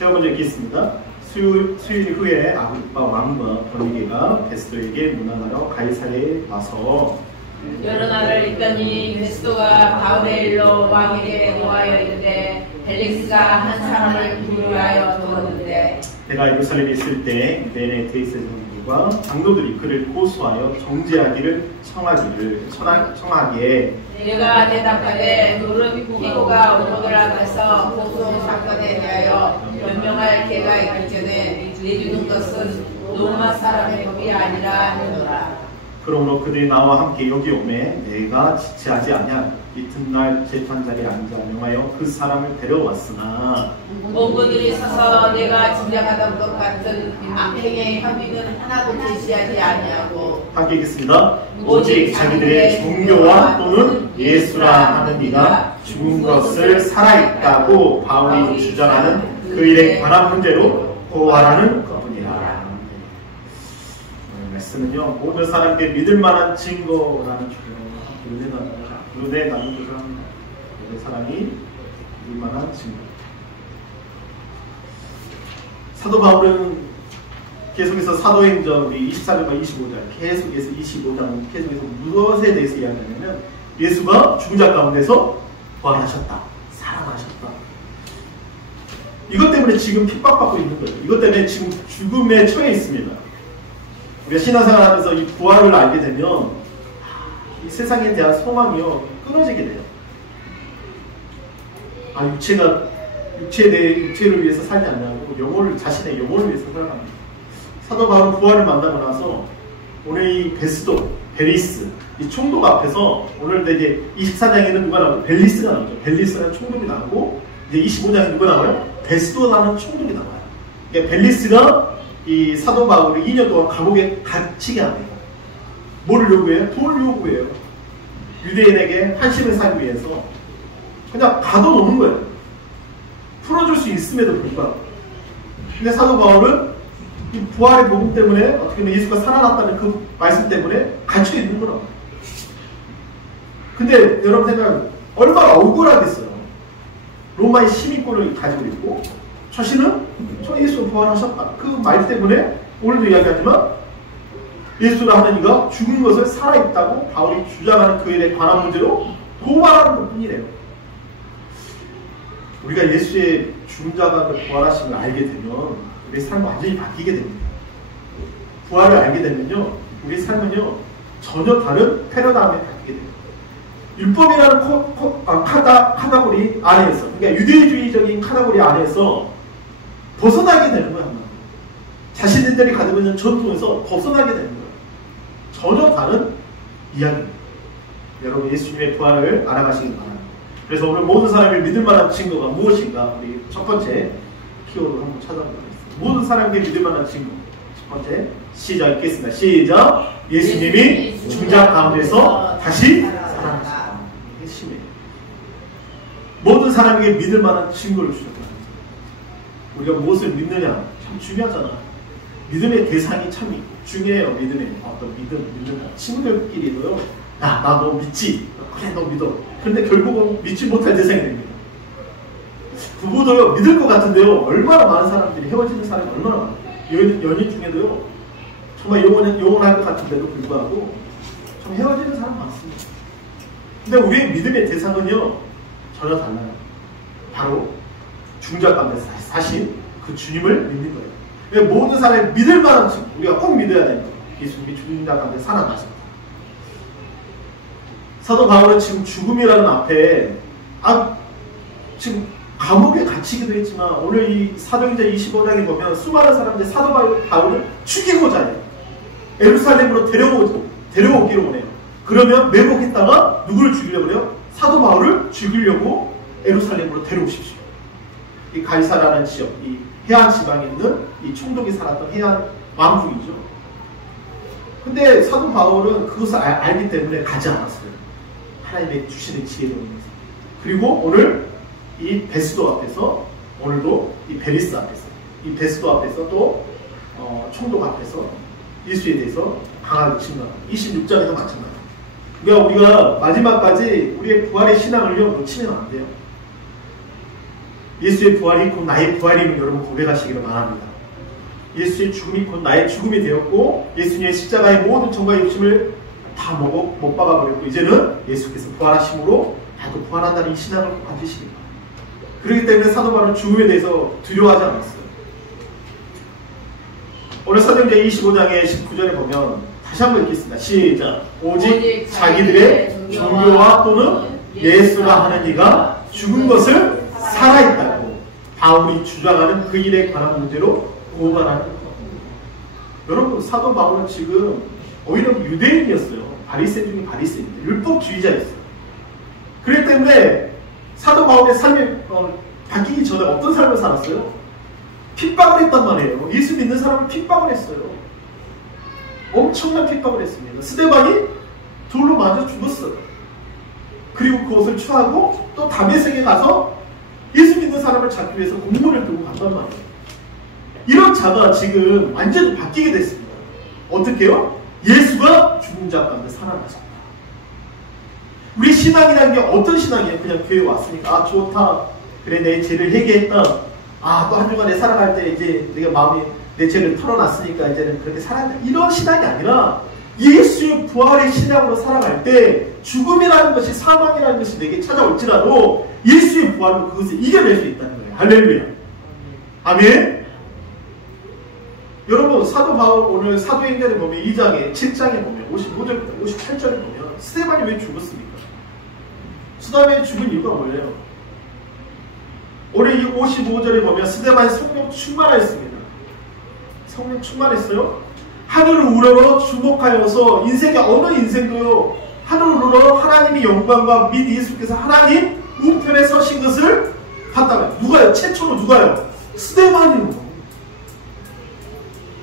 제가 먼저 읽겠습니다. 수요일 후에 아그리빠 왕과 버니게가 베스도에게 문안하러 가이사랴에 와서 여러 날을 있더니 베스도가 바울의 왕에게 노하여 이르되 벨릭스가 한 사람을 부르하여 두었는데 내가 예루살렘에 있을 때 유대인의 대제사장들과 장로들이 그를 고소하여 정죄하기를 청하기에 내가 대답하되 노릇 피고가 오너라 가서 고소 사건에 대하여 변명할 계가 있기 전에 내주는 것은 로마 사람의 법이 아니라 하노라. 그러므로 그들이 나와 함께 여기 오매 내가 지체하지 아니하 이튿날 재판 자리에 앉아 명하여 그 사람을 데려왔으나 원고들이 서서 내가 짐작하던 것 같은 악행의 혐의는 하나도 제시하지 아니하고 함께 읽겠습니다. 오직 자기들의 종교와 또는 예수라 하는 이가 죽은 것을 살아있다고 바울이 주장하는 그 일에 관한 문제로 고발하는 것뿐이라. 말씀은요, 모든 사람에게 믿을 만한 증거라는 주제로 은혜 나누고자 합니다. 모든 사람이 믿을 만한 증거. 사도 바울은 계속해서 사도행전 우리 24절과 25절 계속해서 25장 계속해서 무엇에 대해서 이야기하냐면 예수가 죽은 자 가운데서 부활하셨다, 살아나셨다. 이것 때문에 지금 핍박받고 있는 거예요. 이것 때문에 지금 죽음에 처해 있습니다. 우리가 신앙생활하면서 이 부활을 알게 되면 이 세상에 대한 소망이요 끊어지게 돼요. 육체를 위해서 살지 않냐고 자신의 영혼을 위해서 살아갑니다. 사도 바울은 부활을 만나고 나서 오늘 이 베스도, 베리스 이 총독 앞에서 오늘 이제 24장에는 누가 나오죠? 벨리스가 나오죠. 벨리스라는 총독이 나오고 이제 25장에 누가 나와요? 베스도라는 총독이 나와요. 그러니까 벨리스가 이 사도 바울을 2년 동안 감옥에 갇히게 합니다. 뭐를 요구해요? 돈을 요구해요. 유대인에게 환심을 사기 위해서 그냥 가둬놓는 거예요. 풀어줄 수 있음에도 불구하고. 근데 사도 바울은 이 부활의 복음 때문에 어떻게 보면 예수가 살아났다는 그 말씀 때문에 갇혀 있는 거라고. 근데 여러분 생각하면 얼마나 억울하겠어요. 로마의 시민권을 가지고 있고 자신은 저 예수가 부활하셨다. 그 말 때문에 오늘도 이야기하지만 예수라 하는 이가 죽은 것을 살아있다고 바울이 주장하는 그 일에 관한 문제로 고발하는 것 뿐이래요. 우리가 예수의 죽은 자가 부활하신 걸 알게 되면 우리의 삶은 완전히 바뀌게 됩니다. 부활을 알게 되면요, 우리의 삶은요 전혀 다른 패러다임에 바뀌게 됩니다. 율법이라는 카테고리 안에서, 그러니까 유대주의적인 카테고리 안에서 벗어나게 되는 거야. 자신들이 가지고 있는 전통에서 벗어나게 되는 거예요. 전혀 다른 이야기입니다. 여러분 예수님의 부활을 알아가시기 바랍니다. 그래서 오늘 모든 사람이 믿을 만한 증거가 무엇인가 우리 첫 번째 키워드를 한번 찾아보도록 하겠습니다. 모든 사람에게 믿을 만한 증거. 첫 번째 시작 읽겠습니다. 시작. 예수님이 죽은 자 가운데서 다시 살아나셨다. 이게 핵심이에요. 모든 사람에게 믿을 만한 증거를 주셨다. 우리가 무엇을 믿느냐 참 중요하잖아. 믿음의 대상이 참 중요해요. 믿음의 어떤 믿는 친구들끼리도요. 야, 나 너 믿지? 그래, 너 믿어. 그런데 결국은 믿지 못할 대상이 됩니다. 부부도요, 믿을 것 같은데요. 얼마나 많은 사람들이 헤어지는 사람이 얼마나 많아요. 연인 중에도요. 정말 영원할 것 같은데도 불구하고 좀 헤어지는 사람 많습니다. 근데 우리의 믿음의 대상은요. 전혀 달라요. 바로 죽은 자 가운데 사신 그 주님을 믿는 거예요. 모든 사람이 믿을 만한 증거, 우리가 꼭 믿어야 됩니다. 예수님이 죽은 자 가운데 살아나셨다. 사도 바울은 지금 죽음이라는 앞에 지금 감옥에 갇히기도 했지만 오늘 이 사도행전 25장에 보면 수많은 사람들이 사도 바울을 죽이고자 해요. 예루살렘으로 데려오기로 원해요. 그러면 매복했다가 누구를 죽이려고 해요? 사도 바울을 죽이려고 예루살렘으로 데려오십시오. 이 가이사라는 지역, 이 해안 지방에 있는 이 총독이 살았던 해안 왕궁이죠. 근데 사도 바울은 그것을 알기 때문에 가지 않았어요. 하나님의 주시는 지혜로 인해서. 그리고 오늘 이 베스도 앞에서, 오늘도 이 베리스 앞에서, 이 베스도 앞에서 또 총독 앞에서 예수에 대해서 강하게 증거합니다. 26장에도 마찬가지입니다. 그러니까 우리가 마지막까지 우리의 부활의 신앙을요 놓치면 안 돼요. 예수의 부활이 곧 나의 부활임을 여러분 고백하시기를 바랍니다. 예수의 죽음이 곧 나의 죽음이 되었고 예수님의 십자가의 모든 정과 욕심을 다 못 박아버렸고 이제는 예수께서 부활하심으로 나도 부활한다는 이 신앙을 가지시기 바랍니다. 그렇기 때문에 사도 바울은 죽음에 대해서 두려워하지 않았어요. 오늘 사도행전 25장의 19절에 보면 다시 한번 읽겠습니다. 시작. 오직 자기들의 종교와 또는 예수라 하는 이가 죽은 것을 살아있다고 바울이 주장하는 그 일에 관한 문제로 고발하는 겁니다. 여러분 사도 바울은 지금 오히려 유대인이었어요. 바리새 중에 바리새입니다. 율법주의자였어요. 그렇기 때문에 사도 바울의 삶이 바뀌기 전에 어떤 삶을 살았어요? 핍박을 했단 말이에요. 예수 믿는 사람을 핍박을 했어요. 엄청난 핍박을 했습니다. 스데반이 돌로 맞아 죽었어요. 그리고 그것을 취하고 또 다메섹에 가서 예수 믿는 사람을 잡기 위해서 공문을 들고 간단 말이에요. 이런 자가 지금 완전히 바뀌게 됐습니다. 어떻게요? 예수가 죽은 자 가운데 살아나셨다. 우리 신앙이라는 게 어떤 신앙이에요? 그냥 교회 왔으니까 아 좋다. 그래 내 죄를 회개했다. 아 또 한 주간에 살아갈 때 이제 내가 마음이 내 죄를 털어놨으니까 이제는 그렇게 살아야 돼. 이런 신앙이 아니라 예수의 부활의 신앙으로 살아갈 때 죽음이라는 것이 사망이라는 것이 내게 찾아올지라도 예수의 부활로 그것을 이겨낼 수 있다는 거예요. 할렐루야. 아멘. 여러분 사도 바울 오늘 사도행전에 보면 2장에 7장에 보면 55절부터 58절에 보면 스데반이 왜 죽었습니까? 스데반이 죽은 이유가 뭐예요? 오늘 이 55절에 보면 스데반이 성령 충만하였습니다. 성령 충만했어요? 하늘을 우러러 주목하여서 인생의 어느 인생도요 하늘을 우러러 하나님의 영광과 및 예수께서 하나님 우편에 서신 것을 봤다고요. 누가요? 최초로 누가요? 스데반이요.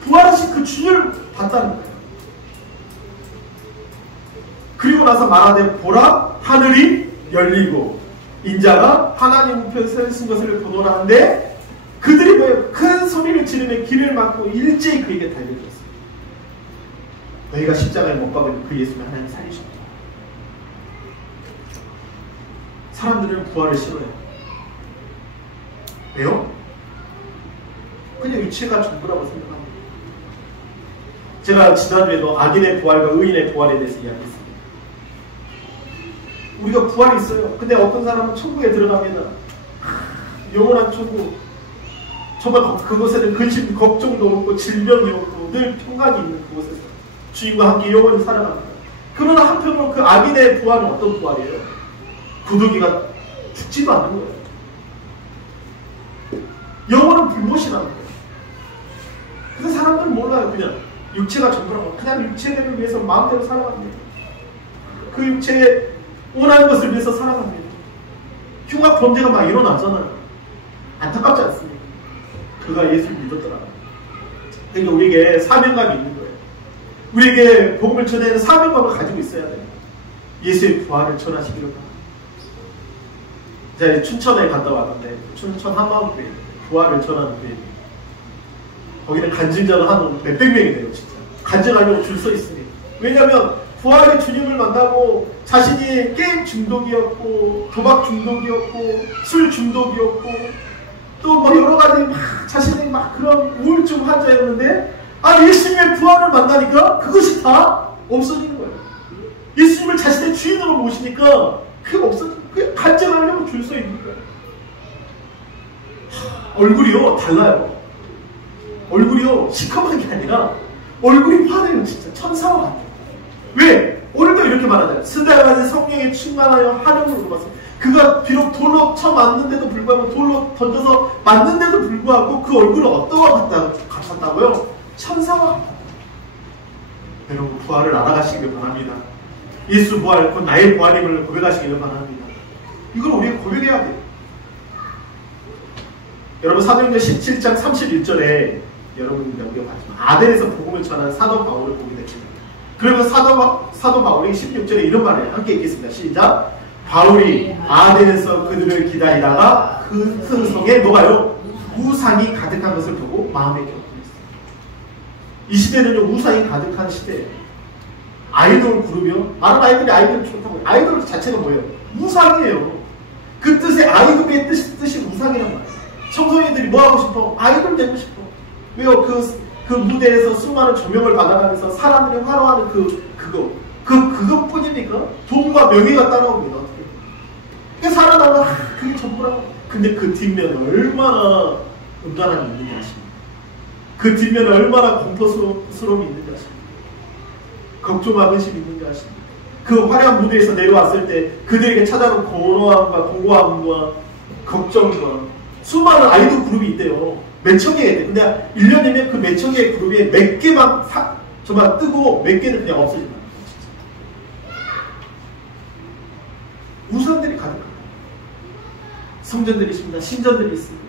부활하신 그 주님을 봤다는 거예요. 그리고 나서 말하되 보라 하늘이 열리고 인자가 하나님 우편에 쓴 것을 보노라 하는데 그들이 뭐예요? 큰 소리를 지르며 길을 막고 일제히 그에게 달려들었어요. 너희가 십자가에 못 박은 그 예수는 하나님 살리셨다. 사람들은 부활을 싫어해요. 왜요? 그냥 육체가 전부라고 생각합니다. 제가 지난주에도 악인의 부활과 의인의 부활에 대해서 이야기했습니다. 우리가 부활이 있어요. 근데 어떤 사람은 천국에 들어갑니다. 영원한 천국. 정말 그곳에는 근심, 걱정도 없고 질병이 없고 늘 평강이 있는 그곳에서 주님과 함께 영원히 살아갑니다. 그러나 한편으로 그 악인의 부활은 어떤 부활이에요? 구더기가 죽지도 않는 거예요. 영원은 불못이라는 거예요. 그래서 사람들은 몰라요. 그냥 육체가 전부라고 그냥 육체를 위해서 마음대로 살아갑니다. 그 육체에 원하는 것을 위해서 살아갑니다. 흉악 범죄가 막 일어나잖아요. 안타깝지 않습니까? 그가 예수를 믿었더라. 그러니까 우리에게 사명감이 있는 거예요. 우리에게 복음을 전하는 사명감을 가지고 있어야 돼요. 예수의 부활을 전하시기를 바랍니다. 제가 춘천에 갔다 왔는데 춘천 한마음교회 부활을 전하는 교회입니다. 거기는 간증자가 한 몇백 명이 돼요. 진짜 간증하려고 줄 서 있습니다. 왜냐하면 부활의 주님을 만나고 자신이 게임 중독이었고 도박 중독이었고 술 중독이었고 또 뭐 여러 가지 막 자신이 막 그런 우울증 환자였는데 예수님의 부활을 만나니까 그것이 다 없어지는 거예요. 예수님을 자신의 주인으로 모시니까 그게 없어지는 거예요. 그게 간증하려고 줄 서 있는 거예요. 얼굴이요 달라요. 얼굴이요 시커먼 게 아니라 얼굴이 환해요. 진짜 천사와 같아요. 왜? 오늘도 이렇게 말하잖아요. 스데반이 성령에 충만하여 하늘로 올라갔어요. 그가 비록 돌로 쳐 맞는데도 불구하고 돌로 던져서 맞는데도 불구하고 그 얼굴은 어떠와 같았다고요? 천사와 같았다. 여러분 부활을 알아가시길 바랍니다. 예수 부활, 곧 나의 부활임을 고백하시기를 바랍니다. 이걸 우리가 고백해야 돼요. 여러분 사도행전 17장 31절에 여러분이 우리가 봤지만 아덴에서 복음을 전하는 사도 바울을 보게 됩니다. 그러면 사도 바울이 16절에 이런 말을 함께 읽겠습니다. 시작. 바울이 아덴에서 그들을 기다리다가 그 성에 뭐가요? 우상이 가득한 것을 보고 마음에 격분했어요. 이 시대는요 우상이 가득한 시대예요. 아이돌 그룹이요. 많은 아이들이 아이돌 좋다고. 아이돌 자체가 뭐예요? 우상이에요. 그 뜻의 아이돌의 뜻이 우상이란 말이에요. 청소년들이 뭐 하고 싶어? 아이돌 되고 싶어. 왜요? 그 무대에서 수많은 조명을 받아가면서 사람들이 환호하는 그것뿐입니까? 돈과 명예가 따라옵니다. 어떻게? 그러니까 살아나면 그게 전부라고. 근데 그 뒷면에 얼마나 음란함이 있는지 아십니까? 그 뒷면에 얼마나 공포스러움이 있는지 아십니까? 걱정과 근심이 있는지 아십니까? 그 화려한 무대에서 내려왔을 때 그들에게 찾아온 고노함과 공고함과 걱정과 수많은 아이돌 그룹이 있대요. 몇 천 개가 있대요. 근데 1년이면 그 몇 천 개의 그룹에 몇 개만 정말 뜨고 몇 개는 그냥 없어진다. 우상들이 가득합니다. 성전들이 있습니다. 신전들이 있습니다.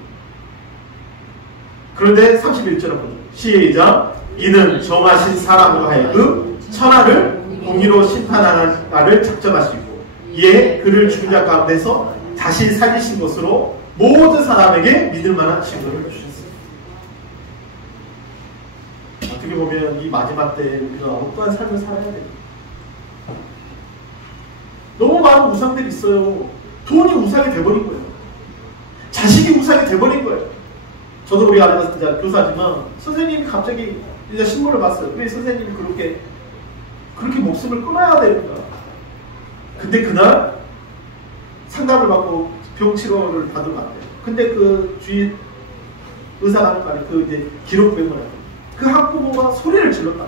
그런데 31절을 보죠. 시작. 이는 정하신 사람으로 하여금 천하를 공의로 심판하는 날을 작정하시고 이에 그를 죽은 자 가운데서 다시 살리신 것으로 모든 사람에게 믿을 만한 증거를 주셨습니다. 어떻게 보면 이 마지막 때 우리가 어떠한 삶을 살아야 됩니다. 너무 많은 우상들이 있어요. 돈이 우상이 돼버린 거예요. 자식이 우상이 돼버린 거예요. 저도 우리 아내가 진짜 교사지만 선생님이 갑자기 이제 신문을 봤어요. 왜 선생님이 그렇게 목숨을 끊어야 됩니까? 근데 그날 상담을 받고 병 치료를 받으러 갔대요. 근데 그 주위 의사가 하는 말이 그 이제 기록부에 뭐라고 그 학부모가 소리를 질렀다.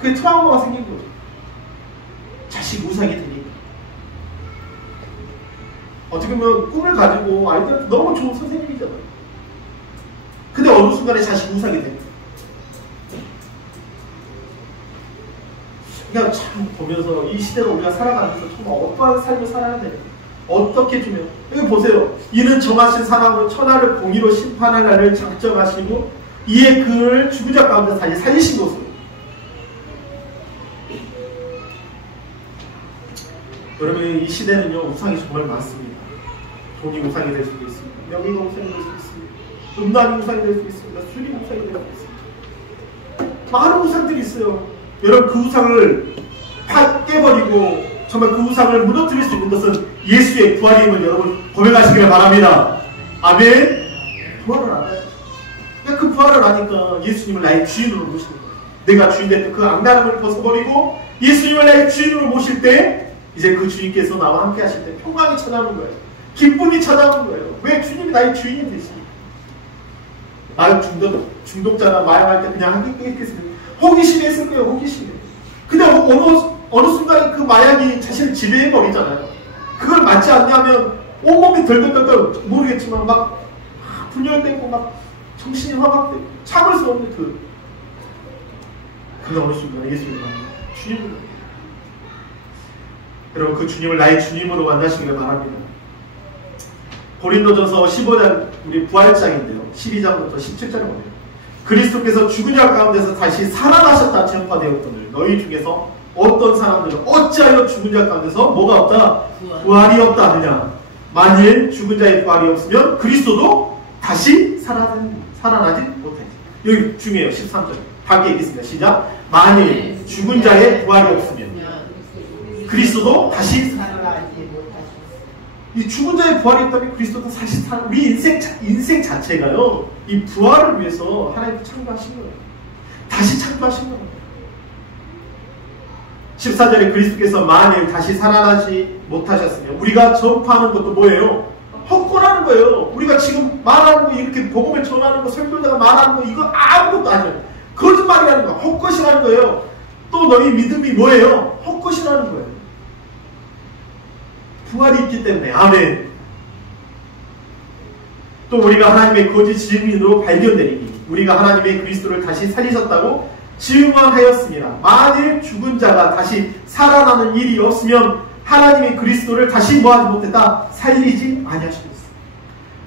그게 트라우마가 생긴 거죠. 자식 우상이 되니까. 어떻게 보면 꿈을 가지고 아이들한테 너무 좋은 선생님이잖아요. 근데 어느 순간에 자식 우상이 됩니다. 그러니까 참 보면서 이 시대를 우리가 살아가면서 정말 어떠한 삶을 살아야 돼요. 어떻게 주면 여기 보세요. 이는 정하신 사람으로 천하를 공의로 심판할 날을 작정하시고 이에 그를 죽은 자 가운데 다시 살리신 것으로. 여러분 이 시대는요 우상이 정말 많습니다. 돈이 우상이 될 수도 있습니다. 명예가 우상이 될 수도 있습니다. 음란이 우상이 될 수도 있습니다. 술이 우상이 될 수도 있습니다. 많은 우상들이 있어요. 여러분 그 우상을 깨버리고 정말 그 우상을 무너뜨릴 수 있는 것은 예수의 부활임을 여러분 고백하시기를 바랍니다. 아멘. 부활을 알아요. 그러니까 그 부활을 아니까 예수님을 나의 주인으로 모시는 거예요. 내가 주인 됐던 그 악랄함을 벗어버리고 예수님을 나의 주인으로 모실 때 이제 그 주인께서 나와 함께 하실 때 평강이 찾아오는 거예요. 기쁨이 찾아오는 거예요. 왜? 주님이 나의 주인이 되시니까. 마약 중독자나 마약할 때 그냥 한 개 했겠습니다. 호기심이 했을 거예요. 호기심이. 근데 어느 순간에 그 마약이 자신을 지배해버리잖아요. 그걸 맞지 않냐면 온몸이 덜덜덜덜 모르겠지만 막 분열되고 막 정신이 화박되고 참을 수 없는 근데 어느 순간에 예수님을 만나 주님을 여러분 그 주님을 나의 주님으로 만나시기를 바랍니다. 고린도전서 15장 우리 부활장인데요. 12장부터 17장을 보세요. 그리스도께서 죽은 자 가운데서 다시 살아나셨다 전파되었거늘 너희 중에서 어떤 사람들은 어찌하여 죽은 자 가운데서 뭐가 없다? 부활이 없다 하느냐. 만일 죽은 자의 부활이 없으면 그리스도도 다시 살아나지 못하지. 여기 중요해요. 13절 밖에 있겠습니다. 시작. 만일 죽은 자의 부활이 없으면 그리스도도 다시 살아나지 못하지. 이 죽은 자의 부활이 있다면 그리스도도 다시 살아. 우리 인생 자체가요 이 부활을 위해서 하나님께 창조하신 거예요. 다시 창조하신 거예요. 14절에 그리스도께서 만일 다시 살아나지 못하셨으면 우리가 전파하는 것도 뭐예요? 헛고라는 거예요. 우리가 지금 말하는 거 이렇게 복음을 전하는 거 설교자가 말하는 거 이거 아무것도 아니에요. 거짓말이라는 거 헛것이라는 거예요. 또 너희 믿음이 뭐예요? 헛것이라는 거예요. 부활이 있기 때문에 아멘. 또 우리가 하나님의 거짓 증인으로 발견되리니 우리가 하나님의 그리스도를 다시 살리셨다고 증언하였습니다. 만일 죽은 자가 다시 살아나는 일이 없으면 하나님의 그리스도를 다시 뭐하지 못했다? 살리지 아니하셨습니다.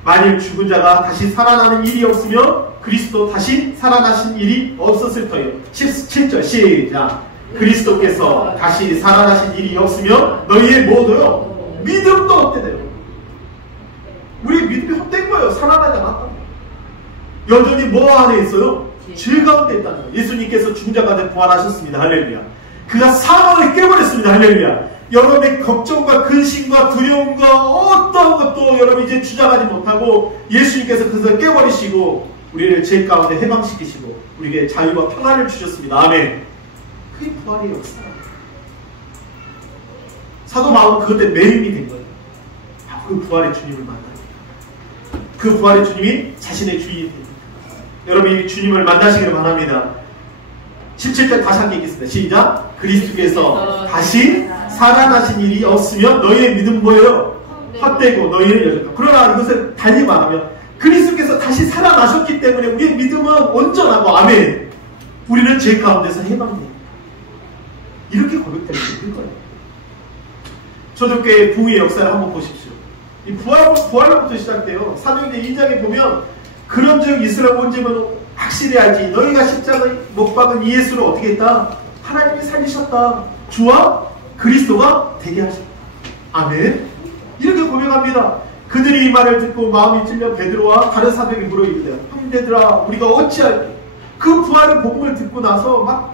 만일 죽은 자가 다시 살아나는 일이 없으면 그리스도 다시 살아나신 일이 없었을 터예요. 17절 시작. 그리스도께서 다시 살아나신 일이 없으면 너희의 뭐도요? 믿음도 헛되대요. 우리 믿음이 헛된 거예요. 살아나지 않았다. 여전히 뭐 안에 있어요? 죄 가운데 있다는 거예요. 예수님께서 죽은 자 가운데 부활하셨습니다. 할렐루야. 그가 사망을 깨버렸습니다. 할렐루야. 여러분의 걱정과 근심과 두려움과 어떤 것도 여러분 이제 주장하지 못하고 예수님께서 그것을 깨버리시고 우리를 죄 가운데 해방시키시고 우리에게 자유와 평안을 주셨습니다. 아멘. 그게 부활의 역사예요. 사도 바울은 그것 때문에 매임이 된 거예요. 그 부활의 주님을 만나요. 그 부활의 주님이 자신의 주인이 됩니다. 여러분이 주님을 만나시기를 바랍니다. 17절 다시 함께 읽겠습니다. 시작. 그리스도께서 다시 살아나신 일이 없으면 너희의 믿음 뭐예요? 헛되고 너희는 여전하다. 그러나 이것을 달리 말하면 그리스도께서 다시 살아나셨기 때문에 우리의 믿음은 온전하고 아멘. 우리는 죄 가운데서 해방됩니다. 이렇게 고백될 수 있는 거예요. 초대교회의 부흥의 역사를 한번 보십시오. 이 부활로부터 시작돼요. 사도행전 2장에 보면 그런즉 이스라엘 온 집은 확실히 알지. 너희가 십자가에 못 박은 이 예수를 어떻게 했다? 하나님이 살리셨다. 주와 그리스도가 되게 하셨다. 아멘. 이렇게 고백합니다. 그들이 이 말을 듣고 마음이 찔려 베드로와 다른 사도에게 물어 이르되 형제들아 우리가 어찌할까? 그 부활의 복음을 듣고 나서 막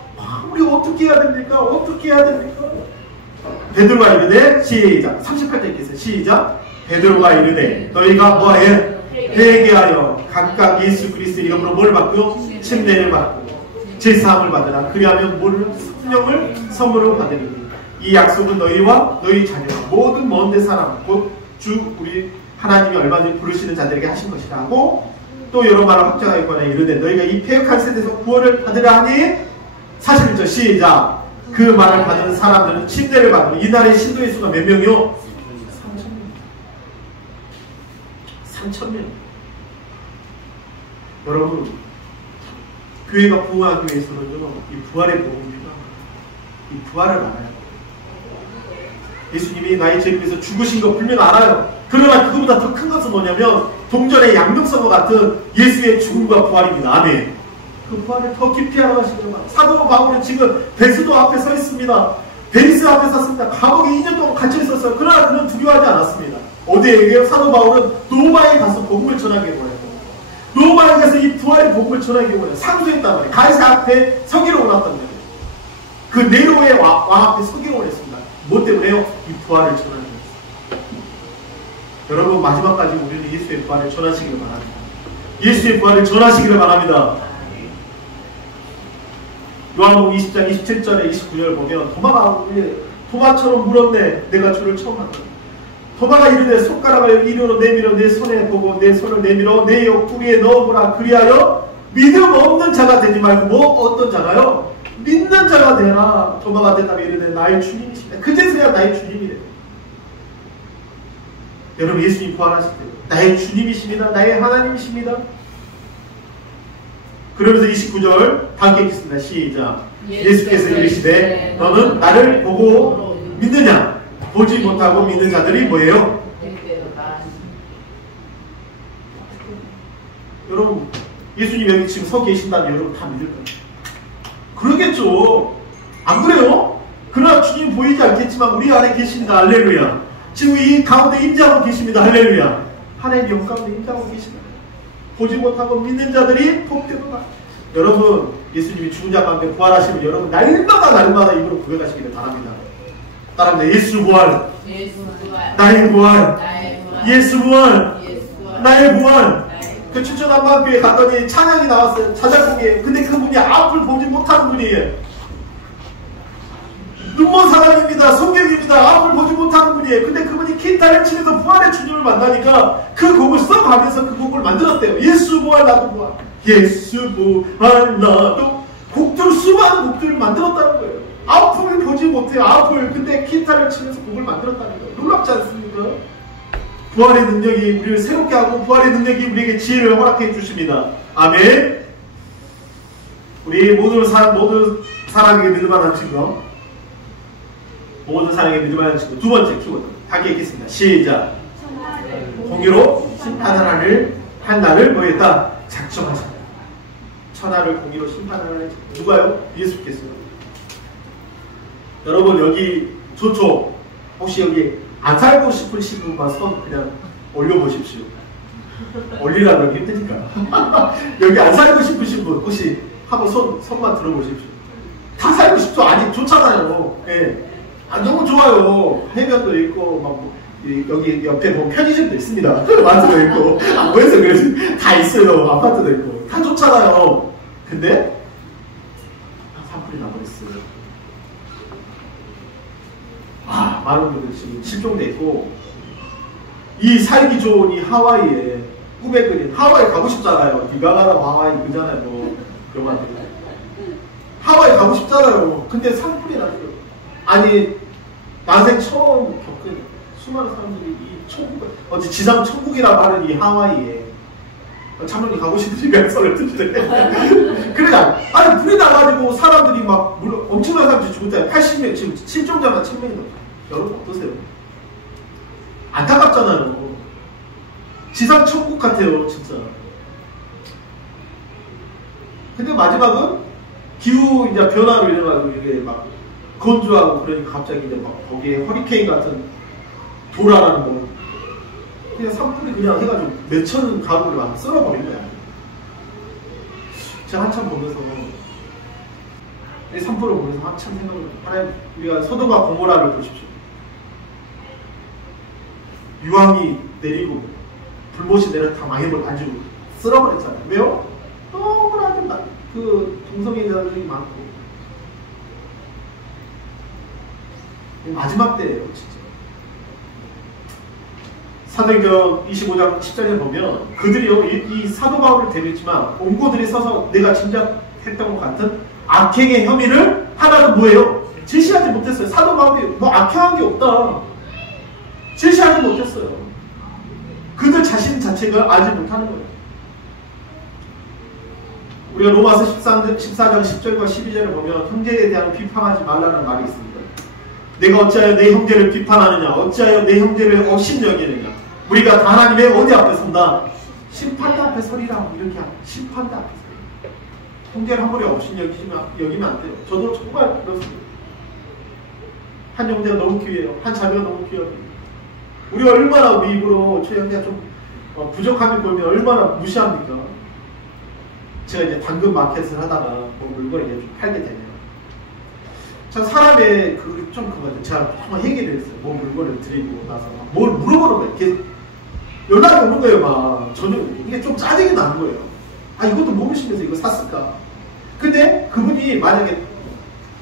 우리가 어떻게 해야 됩니까? 어떻게 해야 됩니까? 베드로가 이르되 시작. 38절 읽겠어요. 시작. 베드로가 이르되 너희가 뭐해? 회개하여 각각 예수 그리스도 이름으로 뭘 받고? 침례를 받고 제사함을 받으라. 그리하면 성령을 선물로 받으리니 이 약속은 너희와 너희 자녀와 모든 먼데 사람 곧 주 우리 하나님이 얼마든지 부르시는 자들에게 하신 것이라 하고 또 여러 말을 확정하였거나 이르되 너희가 이 패역한 세대에서 구원을 받으라 하니 41절 시작. 그 말을 받는 사람들은 침례를 받으니 이날의 신도의 수가 몇 명이요? 3,000명. 여러분 교회가 부흥하기 위해서는요 이 부활의 복음이 필요합니다. 이 부활을 알아요. 예수님이 나의 죄를 위해서 죽으신 거 분명 알아요. 그러나 그거보다 더 큰 것은 뭐냐면 동전의 양육성과 같은 예수의 죽음과 부활입니다. 아멘. 그 부활을 더 깊이 알아가시는 거예요. 사도 바울은 지금 베스도 앞에 서 있습니다. 베리스 앞에 섰습니다. 감옥에 2년 동안 갇혀 있었어요. 그러나 그는 두려워하지 않았습니다. 어디에 얘기해요? 사도 바울은 로마에 가서 복음을 전하게 원해요. 로마에 가서 이 부활의 복음을 전하게 원해요. 상소했단 말이에요. 가이사 앞에 서기로 올랐단 말이에요. 그 네로의 왕 앞에 서기로 올렸습니다. 뭐 때문에요? 이 부활을 전하는 거예요. 여러분 마지막까지 우리는 예수의 부활을 전하시기를 바랍니다. 예수의 부활을 전하시기를 바랍니다. 요한복음 20장 27절에 29절을 보면 도마처럼 물었네. 내가 주를 처음 봤다. 도마가 이르되 손가락을 이리로 내밀어 내 손에 보고 내 손을 내밀어 내 옆구리에 넣어보라. 그리하여 믿음 없는 자가 되지 말고 뭐 어떤 자가요? 믿는 자가 되라. 도마가 대답에 이르되 나의 주님이십니다. 그제서야 나의 주님이 됩니다. 여러분 예수님 부활하실 때 나의 주님이십니다. 나의 하나님이십니다. 그러면서 29절 다 읽겠습니다. 시작. 예수께서 이르시되 너는 나를 보고 믿느냐? 보지 못하고 믿는 자들이 뭐예요? 여러분 예수님 여기 지금 서 계신다면 여러분 다 믿을 거예요. 그러겠죠. 안 그래요? 그러나 주님 보이지 않겠지만 우리 안에 계신다. 할렐루야. 지금 이 가운데 임재하고 계십니다. 할렐루야. 하나님의 영 가운데 임재하고 계십니다. 보지 못하고 믿는 자들이 복되도다. 여러분 예수님이 죽은 자 가운데 부활하시면 여러분 날마다 입으로 고백하시기를 바랍니다. 따라합니다. 예수 부활, 나의 부활, 예수 부활, 나의 부활. 그 춘천한방교회 갔더니 찬양이 나왔어요. 자작곡이에요. 근데 그분이 앞을 보지 못하는 분이에요. 눈먼 사람입니다. 성경입니다. 앞을 보지 못하는 분이에요. 근데 그분이 기타를 치면서 부활의 주님을 만나니까 그 곡을 써가면서 그 곡을 만들었대요. 예수 부활 나도 부활, 예수 부활 나도. 곡들 수많은 곡들을 만들었다는 거예요. 앞을 보지 못해요. 앞을. 근데 기타를 치면서 곡을 만들었다는 거예요. 놀랍지 않습니까? 부활의 능력이 우리를 새롭게 하고 부활의 능력이 우리에게 지혜를 허락해 주십니다. 아멘. 우리 모든 사람에게 믿을 만한 증거, 모든 사람에게 믿을 만한 증거. 두 번째 키워드 함께 읽겠습니다. 시작. 공의로 심판을 한 날을 뭐했다? 작정하셨다. 천하를 공의로 심판하는 누가요? 예수께서요. 여러분 여기 좋죠? 혹시 여기 안 살고 싶으신 분만 손 그냥 올려보십시오. 올리라고 하기 힘드니까. 여기 안 살고 싶으신 분 혹시 한번 손만 들어보십시오. 다 살고 싶죠? 아니 좋잖아요. 예. 아, 너무 좋아요. 해변도 있고, 여기 옆에 보면 편의점도 있습니다. 마트도 있고, 뭐해서 그러지? 다 있어요. 아파트도 있고. 다 좋잖아요. 근데, 산불이 나버렸어요. 많은 분들 지금 실종돼 있고, 이 살기 좋은 이 하와이에, 꿈에 그린, 하와이 가고 싶잖아요. 네가 가라 하와이 그잖아요. 뭐, 영화들. 하와이 가고 싶잖아요. 근데 산불이 났어요. 아니, 난생 처음 겪은 수많은 사람들이 이 천국, 어제 지상 천국이라고 하는 이 하와이에 참론이 가고 싶으니까 썰을 드시네. 그러니까, 아니, 불이 나가지고 사람들이 막, 물론 엄청난 사람들이 죽었잖아요. 80명, 지금 실종자만 1000명이 넘어요. 여러분 어떠세요? 안타깝잖아요. 지상 천국 같아요, 진짜. 근데 마지막은 기후 이제 변화로 인해가지고 이게 막 건조하고 그러니까 갑자기 이제 막 거기에 허리케인 같은 돌아라는 거. 그냥 산불이 그냥 해가지고 몇천 가구를 막 쓸어버린 거야. 제가 한참 보면서 이 산불을 보면서 한참 생각을 하나님, 우리가 소돔과 고모라를 보십시오. 유황이 내리고 불못이 내려 다 망해버려 가지고 쓸어버렸잖아요. 왜요? 너무나도 그 동성애자들이 많고 마지막 때예요, 진짜. 사도행전 25장 10절에 보면 그들이요 이 사도 바울을 데려했지만 온고들이 서서 내가 짐작했던 것 같은 악행의 혐의를 하나도 뭐예요? 제시하지 못했어요. 사도 바울이 뭐 악행한 게 없다. 제시하지 못했어요. 그들 자신 자체가 알지 못하는 거예요. 우리가 로마서 14장 10절과 12절을 보면 형제에 대한 비판하지 말라는 말이 있습니다. 내가 어찌하여 내 형제를 비판하느냐, 어찌하여 내 형제를 업신여기느냐. 우리가 다 하나님의 어디 앞에 선다? 심판대 앞에 서리라. 이렇게 심판대 앞에 서리라. 형제를 한 번에 업신여기면 안 돼요. 저도 정말 그렇습니다. 한 형제가 너무 귀해요. 한 자매가 너무 귀해요. 우리가 얼마나 우리 입으로 저 형제가 좀 부족함이 보이면 얼마나 무시합니까? 제가 이제 당근 마켓을 하다가 뭐 물건을 이제 좀 팔게 되네요. 전 사람의 그거죠. 제가 정말 얘기를 했어요. 뭐 물건을 드리고 나서 뭘 물어보는 거예요. 계속 연락이 오는 거예요. 막 전혀 이게 좀 짜증이 나는 거예요. 아, 이것도 모르시면서 이거 샀을까? 근데 그분이 만약에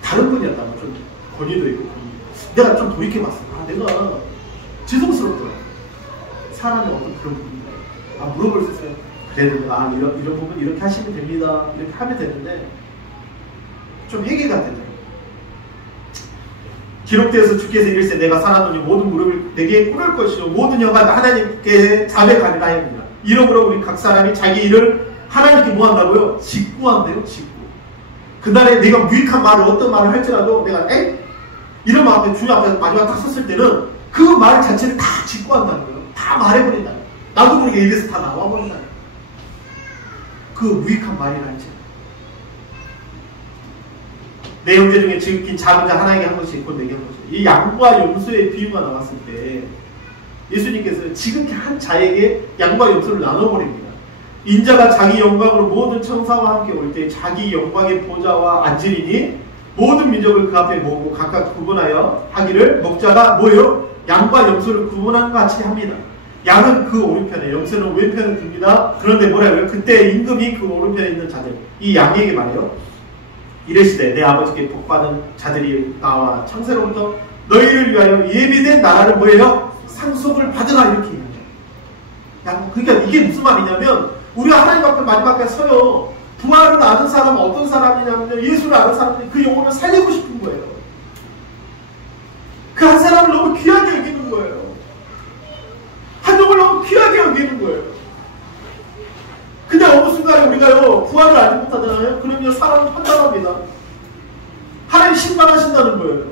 다른 분이었다면 좀 권위도 있고 내가 좀 돌이켜봤어요. 아, 내가 죄송스럽더라고요. 사람이 어떤 그런 분인가. 아, 물어볼 수 있어요. 그래도 이런 부분 이렇게 하시면 됩니다. 이렇게 하면 되는데 좀 회개가 되더라고요. 기록되어서 주께서 이르시되 내가 살았노니 모든 무릎을 내게 꿇을 것이요 모든 혀가 하나님께 자백하리라 하였느니라. 이러므로 우리 각 사람이 자기 일을 하나님께 뭐 한다고요? 직구한대요. 직구. 그날에 내가 무익한 말을 어떤 말을 할지라도 내가 이런 마음 앞에 주님 앞에 마지막 딱 섰을 때는 그 말 자체를 다 직구한다는 거예요. 다 말해버린다는 거예요. 나도 모르게 입에서 다 나와버린다는 거예요. 그 무익한 말이라 할지. 내 형제 중에 지극히 작은 자 하나에게 한 것이 있고 내게 한 것이. 이 양과 염소의 비유가 나왔을 때 예수님께서 지극히 한 자에게 양과 염소를 나눠버립니다. 인자가 자기 영광으로 모든 천사와 함께 올 때 자기 영광의 보좌와 앉으리니 모든 민족을 그 앞에 모으고 각각 구분하여 하기를 목자가 뭐예요? 양과 염소를 구분한 것 같이 합니다. 양은 그 오른편에 염소는 왼편에 둡니다. 그런데 뭐라고요? 그때 임금이 그 오른편에 있는 자들 이 양에게 말해요. 이르시되 내 아버지께 복받은 자들이 나와 창세로부터 너희를 위하여 예비된 나라를 뭐예요? 상속을 받으라 이렇게 얘기해요. 그러니까 이게 무슨 말이냐면 우리가 하나님 앞에 마지막 앞에 서요. 부활을 아는 사람은 어떤 사람이냐면요. 예수를 아는 사람들이 그 영혼을 살리고 싶은 거예요. 그 한 사람을 너무 귀하게 여기는 거예요. 한 영혼을 너무 귀하게 여기는 거예요. 근데 어느 순간에 우리가요 부활을 알지 못하잖아요. 그러면 사람은 판단합니다. 하나님 심판하신다는 거예요.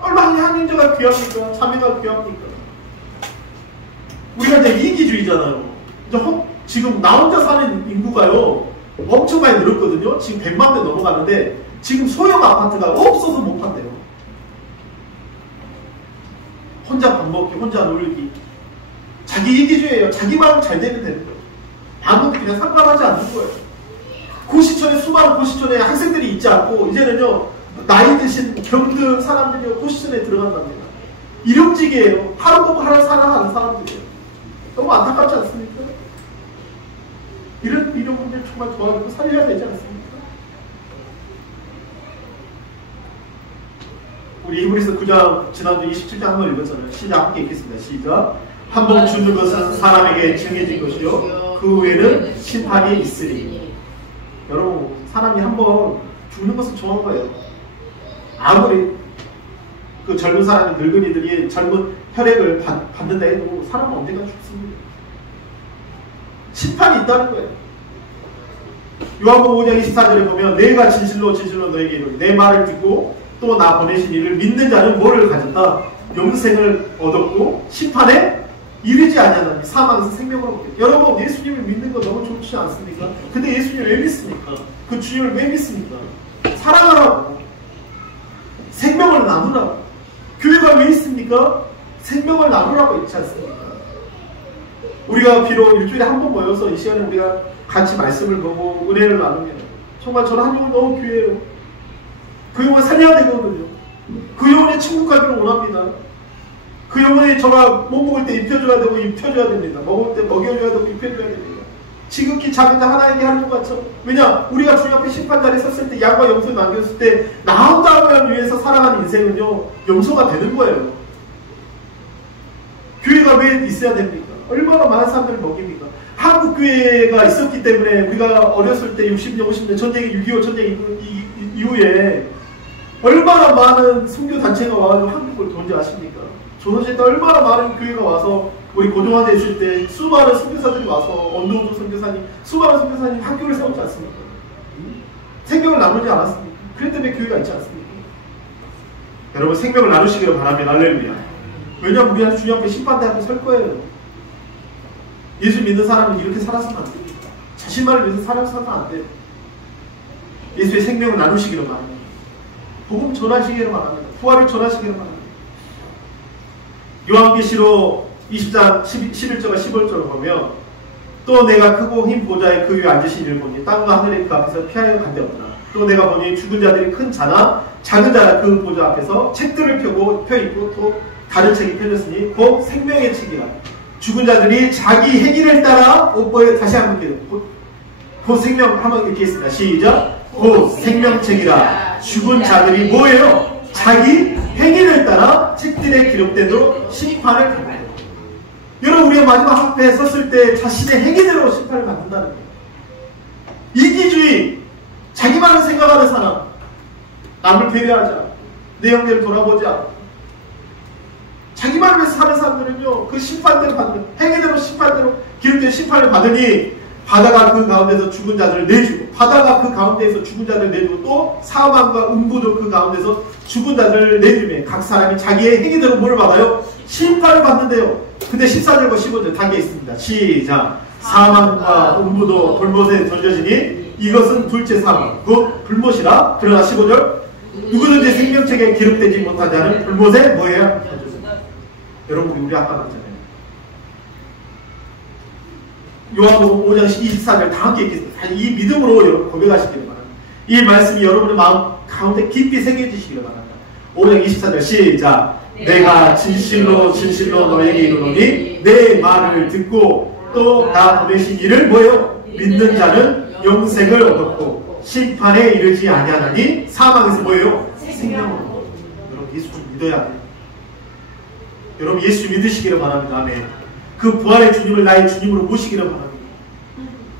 얼마나 한 형제가 귀합니까? 자매가 귀합니까? 우리가 이제 이기주의잖아요. 지금 나 혼자 사는 인구가요 엄청 많이 늘었거든요. 지금 100만 대 넘어가는데 지금 소형 아파트가 없어서 못 판대요. 혼자 밥 먹기, 혼자 놀기. 자기 이기주의예요. 자기 마음 잘 되면 되는 거예요. 아무도 그냥 상관하지 않는 거예요. 고시촌에 수많은 고시촌에 학생들이 있지 않고 이제는요 나이 드신 병든 사람들이 포지션에 들어간답니다. 일용직이에요. 하루 보고 하루 살아가는 사람들이에요. 너무 안타깝지 않습니까? 이런 분들 정말 도와주고 살려야 되지 않습니까? 우리 히브리서 9장 지난주 27장 한번 읽었잖아요. 시작 함께 읽겠습니다. 시작. 한 번 죽는 것은 사람에게 정해진 것이요 그 후에는 심판이 있으리. 여러분, 사람이 한 번 죽는 것은 정한 거예요. 아무리 그 젊은 사람이 늙은이들이 젊은 혈액을 받는다 해도 사람은 언젠가 죽습니다. 심판이 있다는 거예요. 요한복음 5장 24절에 보면 내가 진실로 너에게 이르노니 내 말을 듣고 또 나 보내신 이를 믿는 자는 뭐를 가졌다? 영생을 얻었고 심판에 이르지 아니하나니 사망에서 생명을 얻게. 여러분, 예수님을 믿는 거 너무 좋지 않습니까? 근데 예수님을 왜 믿습니까? 그 주님을 왜 믿습니까? 사랑하라고, 생명을 나누라고. 교회가 왜 있습니까? 생명을 나누라고 있지 않습니까? 우리가 비록 일주일에 한 번 모여서 이 시간에 우리가 같이 말씀을 보고 은혜를 나누면 정말 저는 한 영혼 너무 귀해요. 그 영혼 살려야 되거든요. 그 영혼이 천국 가기를 원합니다. 그 영혼이 저가 못 먹을 때 입혀줘야 되고 입혀줘야 됩니다. 먹을 때 먹여줘야 되고 입혀줘야 됩니다. 지극히 작은 자 하나에게 하는 것 같죠. 왜냐? 우리가 주님 앞에 심판자리에 섰을 때 양과 염소를 남겼을 때 나 혼자만 위해서 살아가는 인생은요 염소가 되는 거예요. 교회가 왜 있어야 됩니까? 얼마나 많은 사람들을 먹입니까? 한국교회가 있었기 때문에 우리가 어렸을 때 60년, 50년 전쟁, 6.25 전쟁 이후에 얼마나 많은 선교단체가 와서 한국을 돈지 아십니까? 조선시대 때 얼마나 많은 교회가 와서 우리 고종환대 있을 때 수많은 선교사들이 와서 언도우주 선교사님, 수많은 선교사님 학교를 세웠지 않습니까? 생명을 나누지 않았습니까? 그랬기 때문에 교회가 있지 않습니까? 여러분, 생명을 나누시기를 바라면 할렐루야. 왜냐하면 우리가 주님 앞에 심판대 앞에 설 거예요. 예수 믿는 사람은 이렇게 살아서는 안 됩니다. 자신만을 위해서 살아서는 안 돼요. 예수의 생명을 나누시기를 바랍니다. 복음 전하시기를 바랍니다. 부활을 전하시기를 바랍니다. 요한계시록 20장 11절과 15절을 보면 또 내가 크고 흰 보좌에 그 위에 앉으신 이를 보니 땅과 하늘이 그 앞에서 피하여 간데 없구나. 또 내가 보니 죽은 자들이 큰 자나 작은 자나 그 보좌 앞에서 책들을 펴있고 또 다른 책이 펴졌으니 곧 생명의 책이라. 죽은 자들이 자기 행위를 따라 옷보에 다시 한번 읽게요. 곧 생명 한번 읽겠습니다. 시작. 곧 생명책이라. 죽은 자들이 뭐예요? 자기 행위를 따라 책들에 기록된 대로 심판을 받는다. 여러분, 우리가 마지막 앞에 섰을 때 자신의 행위대로 심판을 받는다는 거예요. 이기주의, 자기만을 생각하는 사람, 남을 배려하자, 내 형제를 돌아보자, 자기만을 위해서 사는 사람들은요, 그 심판대로 받는, 행위대로 심판대로 기록된 심판을 받으니 바다가 그 가운데서 죽은 자들을 내주고, 바다가 그 가운데에서 죽은 자들을 내주고, 또 사망과 음부도 그 가운데서 죽은 자들을 내주며 각 사람이 자기의 행위대로 뭐를 받아요? 심판을 받는데요. 근데 14절과 15절 단계 있습니다. 시작. 사망과 음부도 불못에 던져지니 이것은 둘째 사망, 곧 불못이라. 그러나 15절 누구든지 생명책에 기록되지 못하지 않은 불못에 뭐예요? 여러분, 우리 아까 봤잖아요. 요한복음 5장 24절 다 함께 읽겠습니다. 이 믿음으로 여러분 고백하시기를 바랍니다. 이 말씀이 여러분의 마음 가운데 깊이 새겨지시기를 바랍니다. 5장 24절 시작. 내가 진실로 너에게 이르노니 내 말을 듣고 또 나 보내신 이를 뭐예요? 믿는 자는 영생을 얻었고 심판에 이르지 아니하나니 사망에서 뭐예요? 생명을 얻었고. 여러분, 예수 좀 믿어야 돼요. 여러분, 예수 믿으시기를 바랍니다. 아멘. 그 부활의 주님을 나의 주님으로 모시기를 바랍니다.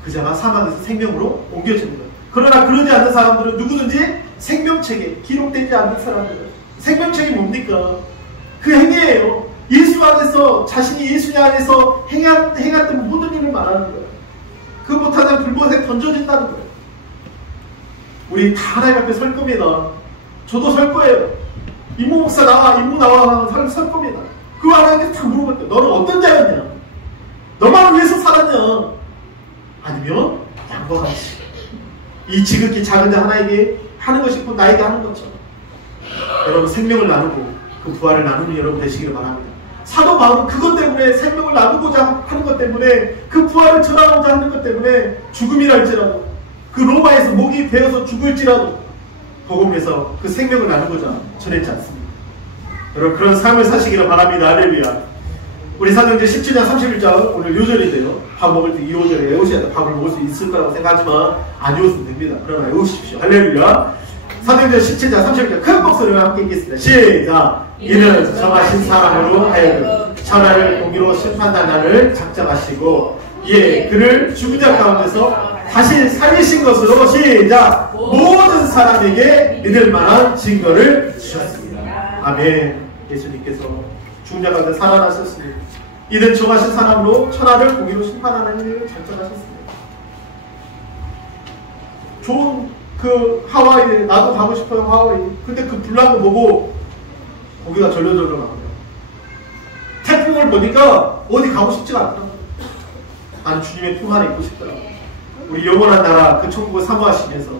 그 자가 사망에서 생명으로 옮겨집니다. 그러나 그러지 않는 사람들은 누구든지 생명책에 기록되지 않는 사람들은 생명책이 뭡니까? 그 행위예요. 예수 안에서, 자신이 예수 안에서 행했던 모든 일을 말하는 거예요. 그 못하는 불못에 던져진다는 거예요. 우리 다 하나님 앞에 설 겁니다. 저도 설 거예요. 이모 목사 나와, 이모 나와 하는 사람 설 겁니다. 그 하나님께 다 물어볼게요. 너는 어떤 자였냐? 너만 위해서 살았냐? 아니면 양과 같이 이 지극히 작은 자 하나에게 하는 것이 곧 나에게 하는 것처럼 여러분, 생명을 나누고 그 부활을 나누는 여러분 되시기를 바랍니다. 사도 바울은 그것 때문에, 생명을 나누고자 하는 것 때문에, 그 부활을 전하고자 하는 것 때문에 죽음이랄지라도, 그 로마에서 목이 베어서 죽을지라도 복음에서 그 생명을 나누고자 전했지 않습니까? 여러분 그런 삶을 사시기를 바랍니다. 할렐루야. 우리 사도행전 17장 31절 오늘 요절인데요. 밥 먹을 때 이 5절에 외우셔야 돼. 밥을 먹을 수 있을 거라고 생각하지만 안 외우셔도 됩니다. 그러나 외우십시오. 할렐루야. 사도행전 17장 31절 큰 목소리와 함께 읽겠습니다. 시작. 이는 정하신 사람으로 하여금 천하를 공의로 심판할 날을 작정하시고 이에 그를 죽은 자 가운데서 다시 살리신 것으로 시작. 모든 사람에게 믿을 만한 증거를 주셨습니다. 아멘. 예수님께서 죽은 자 가운데 살아나셨습니다. 이는 정하신 사람으로 천하를 공의로 심판하는 일을 작정하셨습니다. 좋은 그 하와이에 나도 가고 싶어요. 하와이. 근데 그 불난 거 보고 고기가 절려절려 나오네요. 태풍을 보니까 어디 가고 싶지가 않더라고요. 나는 주님의 품 안에 있고 싶더라고요. 우리 영원한 나라 그 천국을 사모하시면서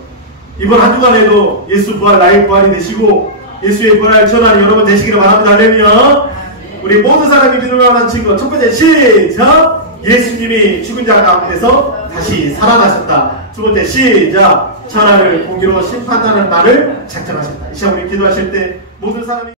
이번 한 주간에도 예수 부활 나의 부활이 되시고 예수의 부활을 전하는 여러분 되시기를 바랍니다. 할렐루야. 우리 모든 사람이 믿을 만한 증거 첫 번째 시작. 예수님이 죽은 자 가운데서 다시 살아나셨다. 두 번째 시작. 천하를 공의로 심판하는 날을 작정하셨다. 이 시간 우리 기도하실 때 모든 사람이